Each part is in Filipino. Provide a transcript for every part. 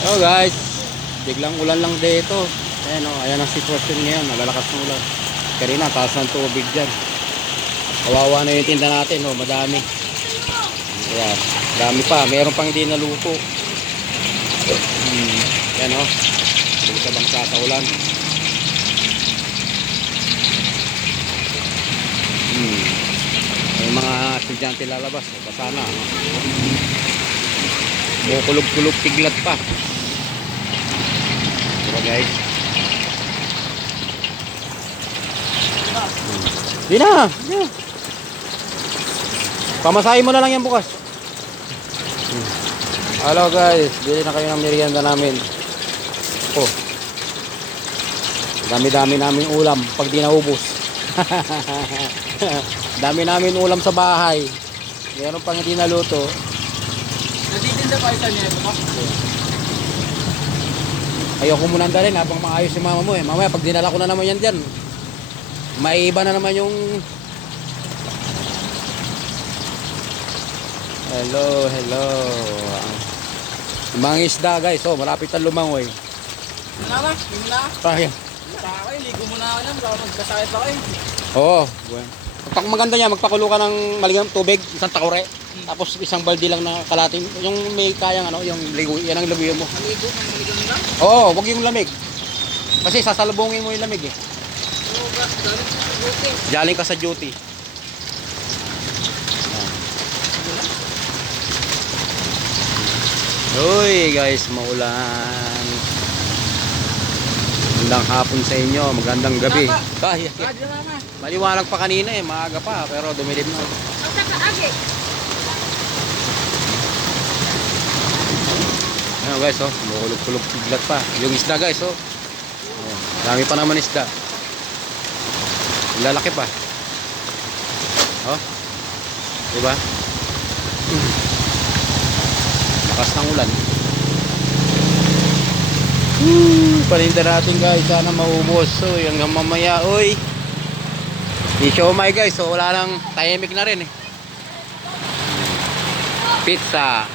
Oh guys, biglang ulan lang dito. Ayan o, ayan ang sitwasyon ngayon. Malalakas ng ulan. Kanina, taas ng tubig dyan. Kawawa na yung tinda natin. Oh, madami. Ayan, dami pa. Meron pang hindi naluto. Ayan o. Dito sa bangsa sa ulan. May mga estudyante lalabas. Basa na. Kukulog-kulog tiglat pa. Diba guys? Di na. Pamasahin mo na lang yan bukas. Hello guys, bili na kayo ng merienda namin. Oh. Dami-dami namin ulam pag di naubos. Dami namin ulam sa bahay. Meron pang hindi naluto. Natitinda pa isa niya ito? Ayoko muna dalhin habang maayos si mama mo eh. Mamaya pag dinala ko na naman yan dyan, maiiba na naman yung... Hello. Yung mga isda guys, oh, malapit na lumangoy. Ano ba? Yung na? Ayan. Baka kayo, ligo muna ako na. Baka magkasakit ako eh. Oo. Pag maganda niya, magpakulo ka ng maligang tubig, isang takore. Tapos isang balde lang na kalating, yung may kayang ano, yung ligo, yan ang ligo mo. Maligo ng maligang lang? Oo, wag yung lamig. Kasi sasalubungin mo yung lamig eh. Oo ba? Galing sa buti. Galing ka sa duty. Uy guys, maulan. Magandang hapon sa inyo, magandang gabi. Maliwanag pa kanina eh, maaga pa, pero dumilim na. Ayan guys, oh, kumukulog-kulog tiglat pa. Yung isda guys, oh. Oh, dami pa naman isda. Lalaki pa. Oh. Diba? Lakas ng ulan. Paninda natin guys, sana maubos. Uy, hanggang mamaya, uy. I-siomay guys, so wala lang, tahimik na rin eh. Pizza.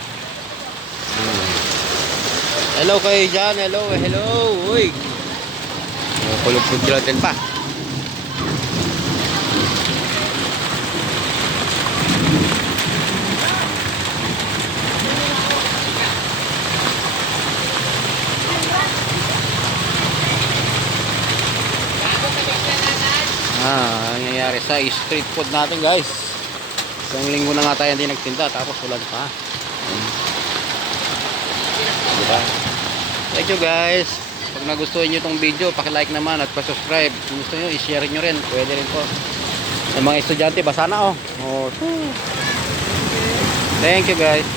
Hello kayo dyan, hello. Uy. Kulog-kulog natin pa. Ang nangyayari sa street food natin guys, isang linggo na nga tayo hindi nagtinda tapos ulan pa. Diba? Thank you guys. Pag nagustuhan nyo itong video, paki-like naman at pa-subscribe. Kung gusto nyo, i-share nyo rin, pwede rin po. Sa mga estudyante, basa na oh. Thank you guys.